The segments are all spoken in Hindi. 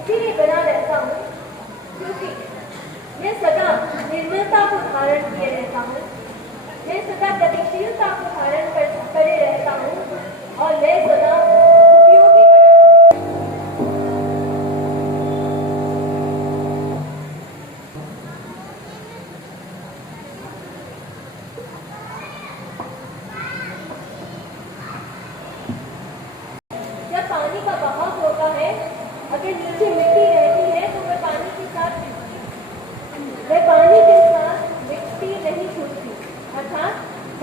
इसीलिए बना रहता हूँ क्योंकि मैं सदा निर्मलता को धारण किए रहता हूँ, मैं सदा गतिशीलता को धारण करे रहता हूँ और मैं सदा उपयोगी जब पानी का बहाव होता है, अगर नीचे मिट्टी रहती है तो वह पानी के साथ वह पानी के साथ मिट्टी नहीं छूटती, अर्थात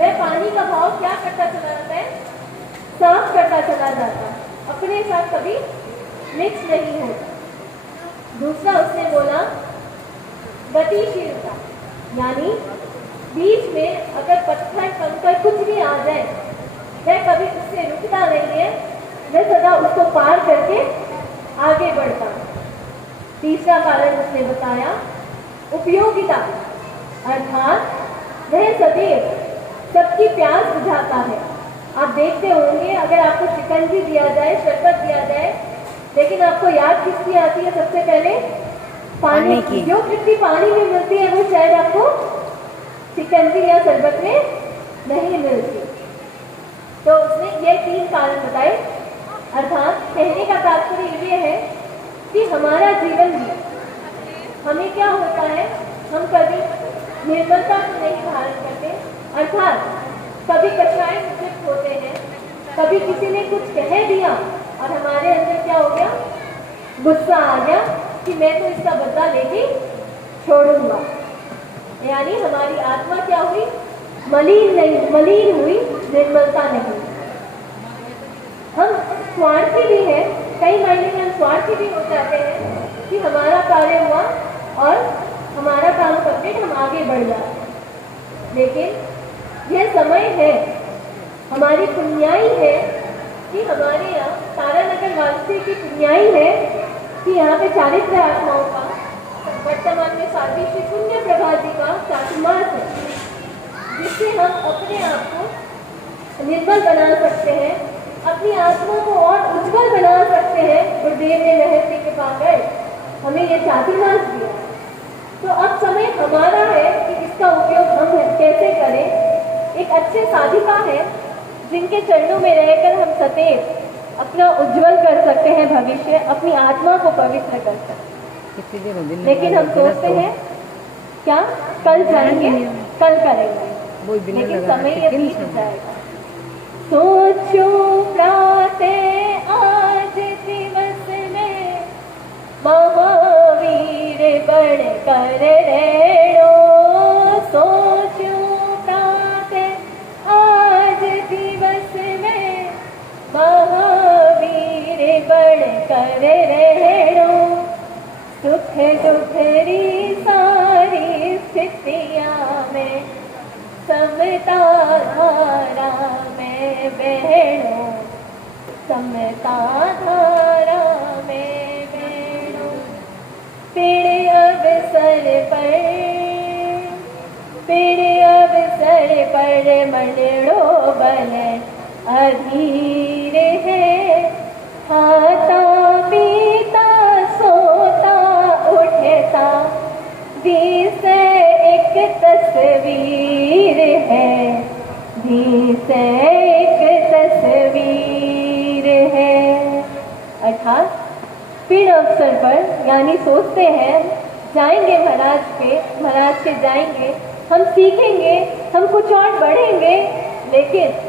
वह पानी का भाव क्या करता चला जाता है, साफ करता चला जाता, अपने साथ कभी मिक्स नहीं होता। दूसरा उसने बोला गतिशीलता, यानी बीच में अगर पत्थर कंकड़ कुछ भी आ जाए वह कभी उससे रुकता नहीं है, वह सदा उसको पार करके आगे बढ़ता। तीसरा कारण उसने बताया उपयोगिता, अर्थात वह सदैव सबकी प्यास बुझाता है। आप देखते होंगे अगर आपको शिकंजी दिया जाए, शरबत दिया जाए, लेकिन आपको याद किसकी आती है सबसे पहले, पानी की। जो तृप्ति पानी में मिलती है वो शायद आपको शिकंजी या शरबत में नहीं मिलती। तो उसने ये 3 कारण बताए, अर्थात कहने का तात्पर्य ये है कि हमारा जीवन भी, हमें क्या होता है, हम कभी निर्मलता को नहीं धारण करते, अर्थात कभी कषाय उद्युक्त होते हैं, कभी किसी ने कुछ कह दिया और हमारे अंदर क्या हो गया, गुस्सा आ गया कि मैं तो इसका बदला लेके छोड़ूंगा, यानी हमारी आत्मा क्या हुई, मलिन हुई, निर्मलता नहीं। हम स्वार्थी भी हैं, कई मायने में हम स्वार्थी भी हो जाते हैं कि हमारा कार्य हुआ और हमारा काम कंप्लीट, हम आगे बढ़ जाते हैं। लेकिन यह समय है, हमारी पुण्याई है कि हमारे यहाँ तारानगर वासी की पुण्याई है कि यहाँ पे चारित्र आत्माओं का वर्तमान में साध्वी श्री पुण्य प्रभा जी का चातुर्मास है, जिससे हम अपने आप को निर्मल बना सकते हैं, अपनी आत्मा को और उज्जवल बना सकते हैं। गुरुदेव ने महर्षि के पाकर हमें ये चातुर्मास दिया, तो अब समय हमारा है कि इसका उपयोग हम कैसे करें। एक अच्छे साधिका है जिनके चरणों में रहकर हम सदैव अपना उज्जवल कर सकते हैं भविष्य, अपनी आत्मा को पवित्र कर सकते हैं। लेकिन हम सोचते हैं क्या कल जाएंगे, कल करेंगे, लेकिन समय ये बीत जाएगा। सोचो प्रातः आज दिवस में महावीर बन कर रेणो, सोचो प्रातः आज दिवस में महावीर बन कर रेणो, सुख दुखरी सारी स्थितियाँ में समता धारा में बहनो, समता धारा में बहनो। पीड़ अवसर पर मंडलो बल अधीर है, खाता पीता सोता उठता दिस एक तस्वीर है, दिस एक तस्वीर है। अर्थात पीड़ अवसर पर, यानी सोचते हैं जाएंगे महाराज के जाएंगे, हम सीखेंगे, हम कुछ और बढ़ेंगे, लेकिन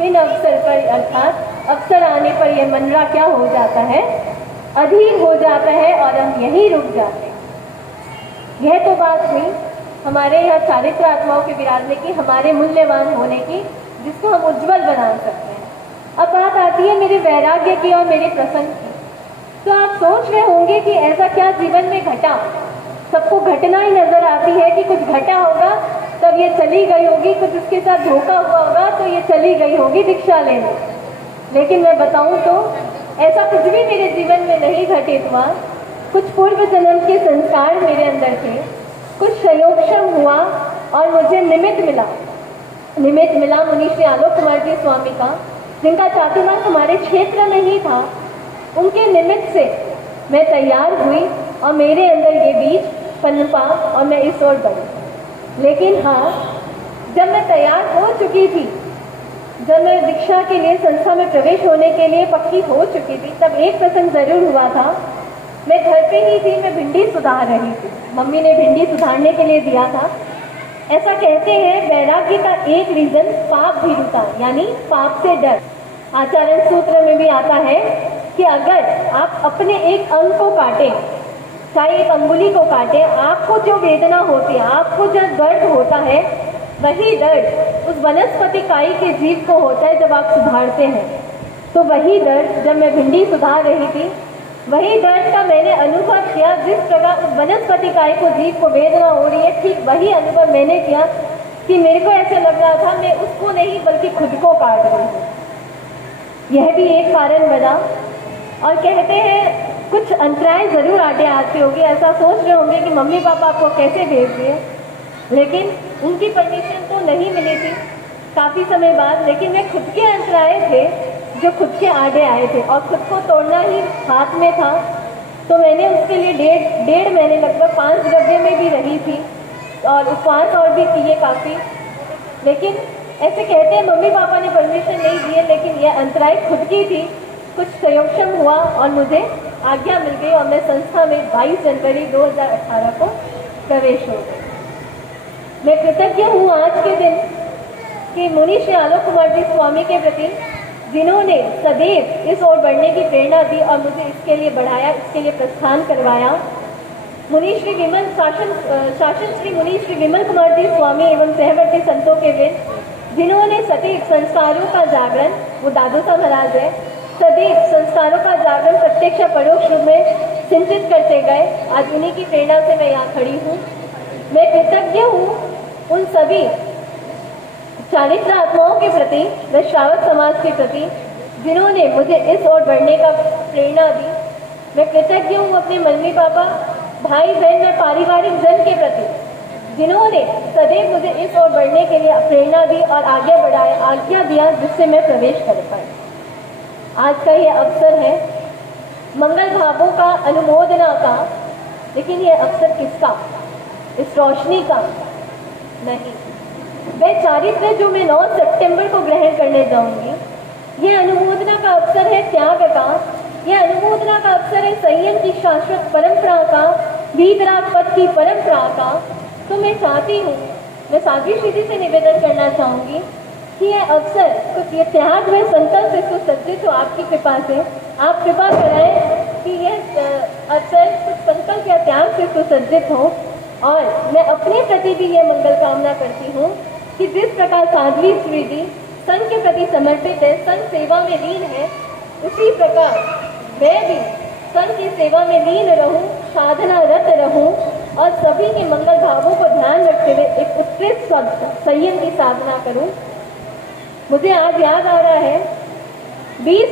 इन अवसर पर अर्थात अवसर आने पर यह मनरा क्या हो जाता है, अधीर हो जाता है और हम यहीं रुक जाते हैं। यह तो बात हुई हमारे यहाँ चारित्र आत्माओं के विराजने की, हमारे मूल्यवान होने की, जिसको हम उज्जवल बना सकते हैं। अब बात आती है मेरे वैराग्य की और मेरे प्रसंग की। तो आप सोच रहे होंगे कि ऐसा क्या जीवन में घटा, सबको घटना ही नजर आती है कि कुछ घटा होगा तब ये चली गई होगी, कुछ उसके साथ धोखा हुआ होगा तो ये चली गई होगी दीक्षा लेने। लेकिन मैं बताऊं तो ऐसा कुछ भी मेरे जीवन में नहीं घटित हुआ। कुछ पूर्व जन्म के संस्कार मेरे अंदर थे, कुछ संयोगक्षम हुआ और मुझे निमित्त मिला मुनि श्री आलोक कुमार जी स्वामी का, जिनका चातुर्मास हमारे क्षेत्र में ही था। उनके निमित्त से मैं तैयार हुई और मेरे अंदर ये बीज पनपा और मैं इस ओर बढ़ी। लेकिन हाँ, जब मैं तैयार हो चुकी थी, जब मैं दीक्षा के लिए संस्था में प्रवेश होने के लिए पक्की हो चुकी थी, तब एक प्रसंग जरूर हुआ था। मैं घर पे ही थी, मैं भिंडी सुधार रही थी। मम्मी ने भिंडी सुधारने के लिए दिया था। ऐसा कहते हैं वैराग्य का एक रीजन पाप भीरुता यानी पाप से डर। आचरण सूत्र में भी आता है कि अगर आप अपने एक अंग को काटें, चाहे एक अंगुली को काटें, आपको जो वेदना होती है, आपको जो दर्द होता है, वही दर्द उस वनस्पति काई के जीव को होता है जब आप सुधारते हैं। तो वही दर्द जब मैं भिंडी सुधार रही थी, वही दर्द का मैंने अनुभव किया। जिस प्रकार उस वनस्पति काई को जीव को वेदना हो रही है, ठीक वही अनुभव मैंने किया कि मेरे को ऐसे लग रहा था मैं उसको नहीं बल्कि खुद को काट रही हूँ। यह भी एक कारण बना। और कहते हैं कुछ अंतराय जरूर आगे आती होगी, ऐसा सोच रहे होंगे कि मम्मी पापा आपको कैसे भेज दिए, लेकिन उनकी परमिशन तो नहीं मिली थी काफ़ी समय बाद। लेकिन वे खुद के अंतराय थे जो खुद के आगे आए थे और खुद को तोड़ना ही हाथ में था। तो मैंने उसके लिए डेढ़ महीने लगभग 5 डब्बे में भी रही थी और उपवास और भी किए काफ़ी। लेकिन ऐसे कहते हैं मम्मी पापा ने परमिशन नहीं दिए, लेकिन यह अंतराय खुद की थी। कुछ संयोगक्षम हुआ और मुझे आज्ञा मिल गई और मैं संस्था में 22 जनवरी 2018 को प्रवेश हो गई। मैं कृतज्ञ हूँ आज के दिन कि मुनि श्री आलोक कुमार जी स्वामी के प्रति, जिन्होंने सदैव इस ओर बढ़ने की प्रेरणा दी और मुझे इसके लिए बढ़ाया, इसके लिए प्रस्थान करवाया। मुनि श्री विमल शासन श्री मुनि श्री विमल कुमार जी स्वामी एवं सहवर्ती संतों के वृंद, जिन्होंने सदैव संस्कारों का जागरण, वो दादू सा महाराज है, सदैव संस्कारों का जागरण प्रत्यक्ष परोक्ष रूप में सिंचित करते गए। आज उन्हीं की प्रेरणा से मैं यहाँ खड़ी हूँ। मैं कृतज्ञ हूँ उन सभी चारित्र आत्माओं के प्रति व श्रावक समाज के प्रति, जिन्होंने मुझे इस ओर बढ़ने का प्रेरणा दी। मैं कृतज्ञ हूँ अपने मम्मी पापा, भाई बहन व पारिवारिक जन के प्रति, जिन्होंने सदैव मुझे इस ओर बढ़ने के लिए प्रेरणा दी और आगे बढ़ाया, आज्ञा दिया, जिससे मैं प्रवेश कर पाई। आज का ये अवसर है मंगल भावों का, अनुमोदना का, लेकिन ये अवसर किसका? इस रोशनी का नहीं। वह चारित्र जो मैं 9 सितंबर को ग्रहण करने जाऊंगी, ये अनुमोदना का अवसर है त्याग का, यह अनुमोदना का अवसर है संयम की शाश्वत परंपरा का, वीतराग पद की परंपरा का। तो मैं चाहती हूँ, मैं साध्वी श्री से निवेदन करना चाहूँगी कि यह अवसर कुछ ये त्याग व संकल्प से सुसज्जित हो आपकी कृपा से। आप कृपा कराएं कि यह अवसर कुछ संकल्प या त्याग से सुसज्जित हो। और मैं अपने प्रति भी यह मंगल कामना करती हूँ कि जिस प्रकार साध्वी श्री जी संघ के प्रति समर्पित है, संघ सेवा में लीन है, उसी प्रकार मैं भी संघ की सेवा में लीन रहूं, साधनारत रहूं और सभी के मंगल भावों को ध्यान रखते हुए एक उत्कृष्ट संयम की साधना करूं। मुझे आज याद आ रहा है 20